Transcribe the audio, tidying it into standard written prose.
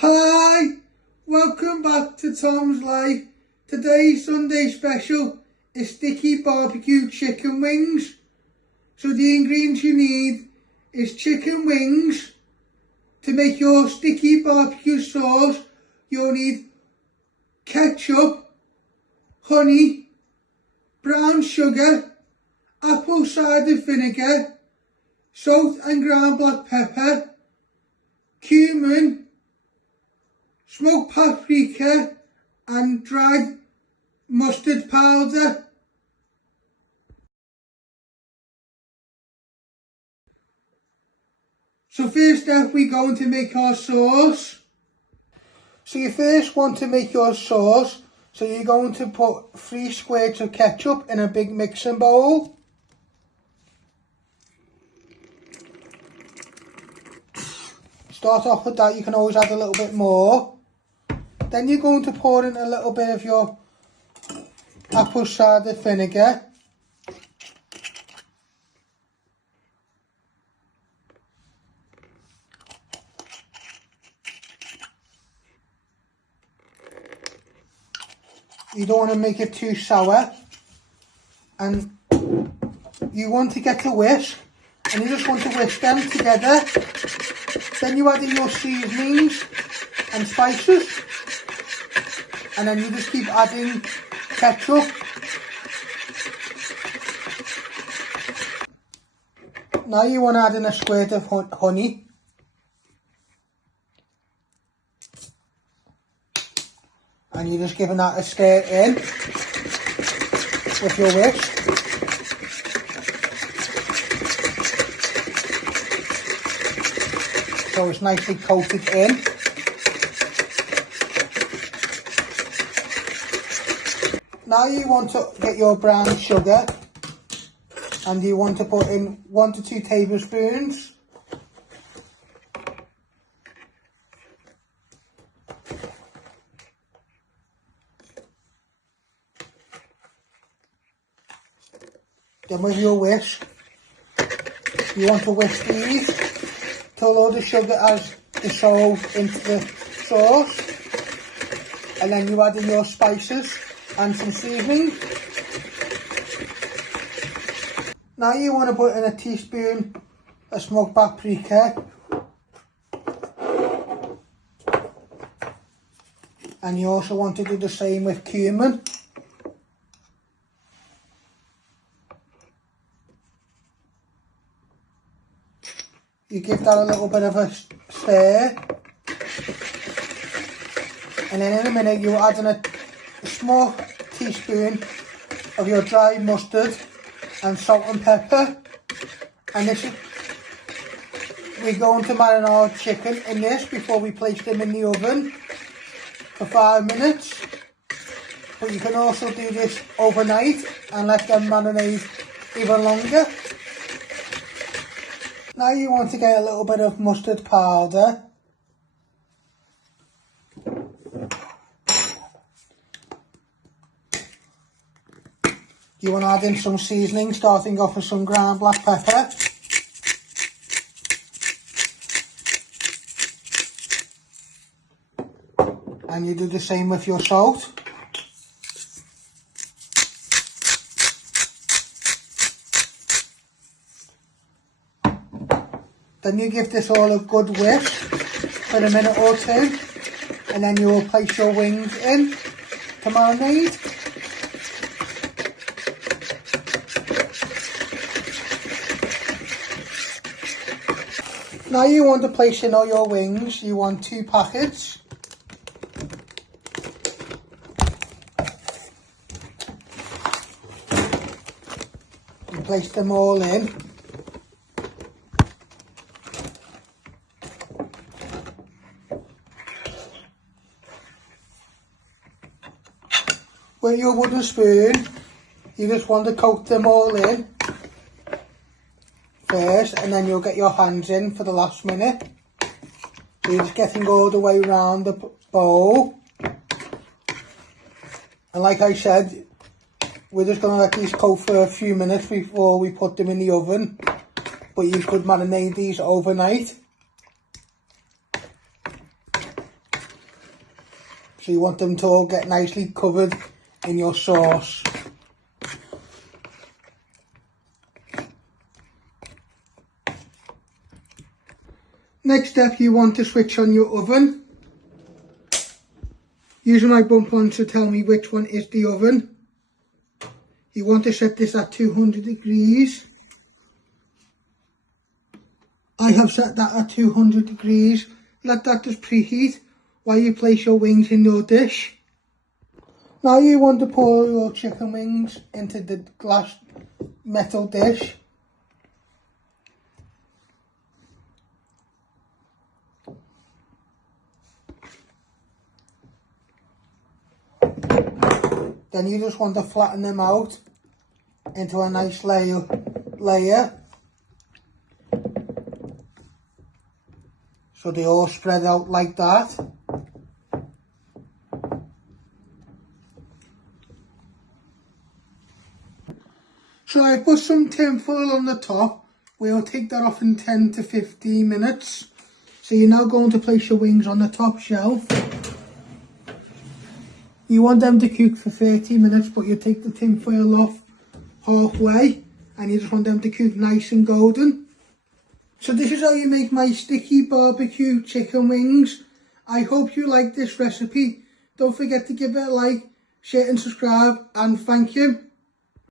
Hi, welcome back to Tom's Life. Today's Sunday special is sticky barbecue chicken wings. So the ingredients you need is chicken wings. To make your sticky barbecue sauce, you'll need ketchup, honey, brown sugar, apple cider vinegar, salt and ground black pepper, cumin, smoked paprika and dried mustard powder. So first up we're going to make our sauce. So you first want to make your sauce. So you're going to put 3 squares of ketchup in a big mixing bowl. Start off with that, you can always add a little bit more. Then you're going to pour in a little bit of your apple cider vinegar. You don't want to make it too sour. And you want to get a whisk. And you just want to whisk them together. Then you add in your seasonings and spices. And then you just keep adding ketchup. Now you want to add in a squirt of honey. And you're just giving that a stir in with your whisk. So it's nicely coated in. Now you want to get your brown sugar and you want to put in 1 to 2 tablespoons. Then with your whisk, you want to whisk these till all the sugar has dissolved into the sauce. And then you add in your spices and some seasoning. Now you want to put in a teaspoon of smoked paprika. And you also want to do the same with cumin. You give that a little bit of a stir. And then in a minute you'll add in a small teaspoon of your dry mustard and salt and pepper. And this is, we're going to marinate our chicken in this before we place them in the oven for 5 minutes. But you can also do this overnight and let them marinate even longer. Now you want to get a little bit of mustard powder. You want to add in some seasoning, starting off with some ground black pepper. And you do the same with your salt. Then you give this all a good whisk for a minute or 2. And then you will place your wings in to marinate. Now you want to place in all your wings. You want 2 packets. You place them all in. With your wooden spoon, you just want to coat them all in first, and then you'll get your hands in for the last minute. So you're just getting all the way around the bowl. And like I said, we're just going to let these coat for a few minutes before we put them in the oven. But you could marinate these overnight. So you want them to all get nicely covered in your sauce. Next step, you want to switch on your oven. Using my bump-ons to tell me which one is the oven. You want to set this at 200 degrees. I have set that at 200 degrees. Let that just preheat while you place your wings in your dish. Now you want to pour your chicken wings into the glass metal dish. Then you just want to flatten them out into a nice layer. So they all spread out like that. So I put some tin foil on the top. We'll take that off in 10 to 15 minutes. So you're now going to place your wings on the top shelf. You want them to cook for 30 minutes, but you take the tin foil off halfway and you just want them to cook nice and golden. So this is how you make my sticky barbecue chicken wings. I hope you like this recipe. Don't forget to give it a like, share and subscribe, and thank you.